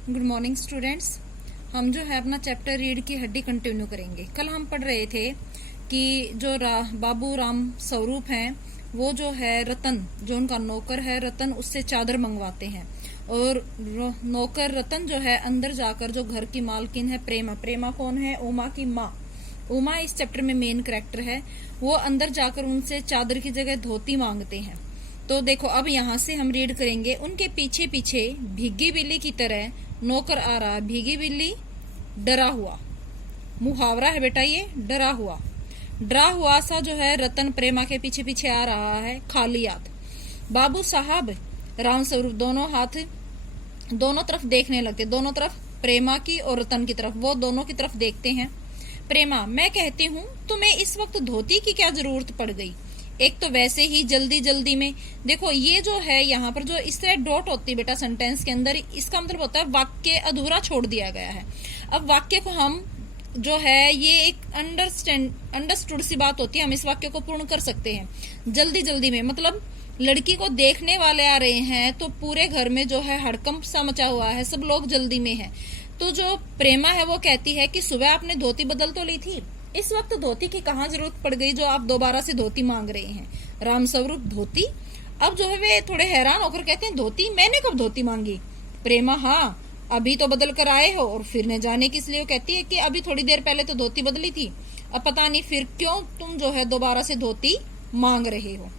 Good morning students. हम जो है अपना चैप्टर रीढ़ की हड्डी कंटिन्यू करेंगे। कल हम पढ़ रहे थे कि जो बाबू राम स्वरूप हैं वो जो है रतन, जो उनका नौकर है रतन, उससे चादर मंगवाते हैं और नौकर रतन जो है अंदर जाकर जो घर की मालकिन है प्रेमा कौन है? उमा की माँ। उमा इस चैप्टर में मेन कैरेक्टर है। वो अंदर जाकर उनसे चादर की जगह धोती मांगते हैं। तो देखो अब यहाँ से हम रीड करेंगे। उनके पीछे पीछे भीगी बिल्ली की तरह नौकर आ रहा है। भीगी बिल्ली डरा हुआ, मुहावरा है बेटा ये, डरा हुआ सा जो है रतन प्रेमा के पीछे पीछे आ रहा है खाली हाथ। बाबू साहब राम स्वरूप दोनों तरफ देखने लगते, दोनों तरफ, प्रेमा की और रतन की तरफ। वो दोनों की तरफ देखते हैं। प्रेमा, मैं कहती हूँ तुम्हें इस वक्त धोती की क्या जरूरत पड़ गई? एक तो वैसे ही जल्दी जल्दी में। देखो ये जो है यहाँ पर जो इस तरह डॉट होती है बेटा सेंटेंस के अंदर, इसका मतलब होता है वाक्य अधूरा छोड़ दिया गया है। अब वाक्य को हम जो है ये एक अंडरस्टूड सी बात होती है, हम इस वाक्य को पूर्ण कर सकते हैं। जल्दी जल्दी में मतलब लड़की को देखने वाले आ रहे हैं तो पूरे घर में जो है हड़कंप सा मचा हुआ है, सब लोग जल्दी में है। तो जो प्रेमा है वो कहती है कि सुबह आपने धोती बदल तो ली थी, इस वक्त धोती की कहाँ जरूरत पड़ गई जो आप दोबारा से धोती मांग रहे हैं? राम स्वरूप धोती? अब जो है वे थोड़े हैरान होकर कहते हैं धोती? मैंने कब धोती मांगी? प्रेमा, हाँ अभी तो बदल कर आए हो और फिर न जाने किस लिए। कहती है कि अभी थोड़ी देर पहले तो धोती बदली थी, अब पता नहीं फिर क्यों तुम जो है दोबारा से धोती मांग रहे हो।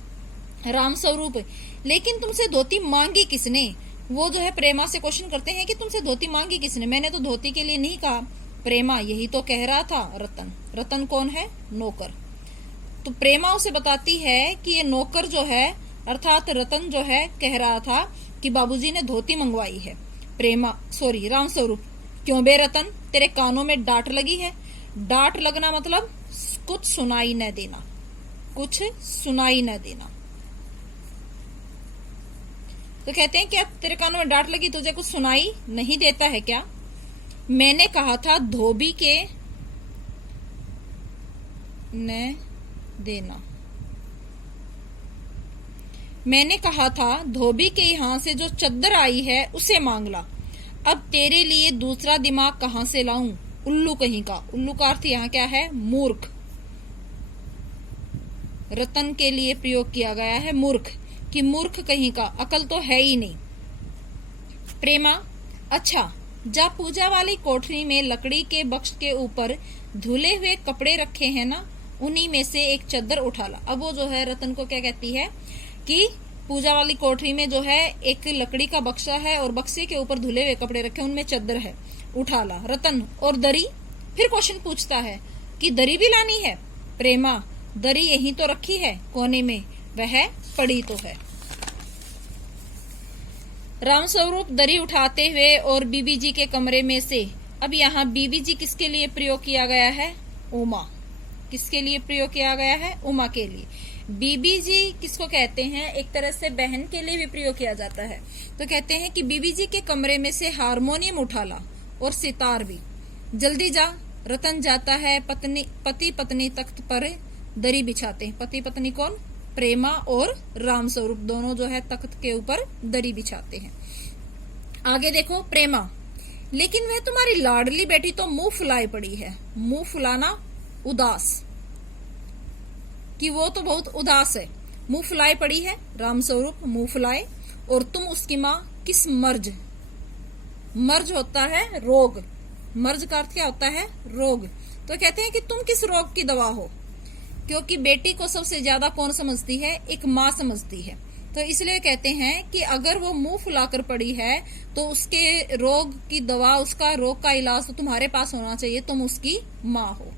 राम स्वरूप, लेकिन तुमसे धोती मांगी किसने? वो जो है प्रेमा से क्वेश्चन करते हैं कि तुमसे धोती मांगी किसने? मैंने तो धोती के लिए नहीं कहा। प्रेमा, यही तो कह रहा था रतन। रतन कौन है? नौकर। तो प्रेमा उसे बताती है कि ये नौकर जो है अर्थात रतन जो है कह रहा था कि बाबूजी ने धोती मंगवाई है। राम स्वरूप, क्यों बे रतन, तेरे कानों में डांट लगी है? डांट लगना मतलब कुछ सुनाई न देना, कुछ सुनाई न देना। तो कहते हैं क्या तेरे कानों में डांट लगी, तुझे कुछ सुनाई नहीं देता है क्या? मैंने कहा था धोबी के न देना, मैंने कहा था धोबी के यहाँ से जो चद्दर आई है उसे मांग ला। अब तेरे लिए दूसरा दिमाग कहाँ से लाऊं? उल्लू कहीं का। उल्लू का अर्थ यहाँ क्या है? मूर्ख। रतन के लिए प्रयोग किया गया है मूर्ख, कि मूर्ख कहीं का, अकल तो है ही नहीं। प्रेमा, अच्छा जा पूजा वाली कोठरी में लकड़ी के बक्स के ऊपर धुले हुए कपड़े रखे हैं ना, उन्हीं में से एक चद्दर उठा ला। अब वो जो है रतन को क्या कहती है कि पूजा वाली कोठरी में जो है एक लकड़ी का बक्सा है और बक्से के ऊपर धुले हुए कपड़े रखे, उनमें चद्दर है, उठा ला। रतन, और दरी? फिर क्वेश्चन पूछता है कि दरी भी लानी है? प्रेमा, दरी यहीं तो रखी है कोने में, वह पड़ी तो है। राम स्वरूप दरी उठाते हुए और बीबी जी के कमरे में से, अब यहाँ बीबी जी किसके लिए प्रयोग किया गया है? उमा। किसके लिए प्रयोग किया गया है? उमा के लिए। बीबी जी किसको कहते हैं? एक तरह से बहन के लिए भी प्रयोग किया जाता है। तो कहते हैं कि बीबी जी के कमरे में से हारमोनियम उठा ला और सितार भी। जल्दी जा। रतन जाता है। पति पत्नी तख्त पर दरी बिछाते हैं। पति पत्नी कौन? प्रेमा और राम स्वरूप, दोनों जो है तख्त के ऊपर दरी बिछाते हैं। आगे देखो। प्रेमा, लेकिन वह तुम्हारी लाडली बेटी तो मुंह फुलाए पड़ी है। मुंह फुलाना उदास, कि वो तो बहुत उदास है, मुंह फुलाए पड़ी है। राम स्वरूप, मुंह फुलाए। और तुम उसकी माँ किस मर्ज? मर्ज होता है रोग, मर्ज का अर्थ क्या होता है? रोग। तो कहते हैं कि तुम किस रोग की दवा हो? क्योंकि बेटी को सबसे ज्यादा कौन समझती है? एक माँ समझती है। तो इसलिए कहते हैं कि अगर वो मुंह फुलाकर पड़ी है तो उसके रोग की दवा, उसका रोग का इलाज तो तुम्हारे पास होना चाहिए, तुम उसकी माँ हो।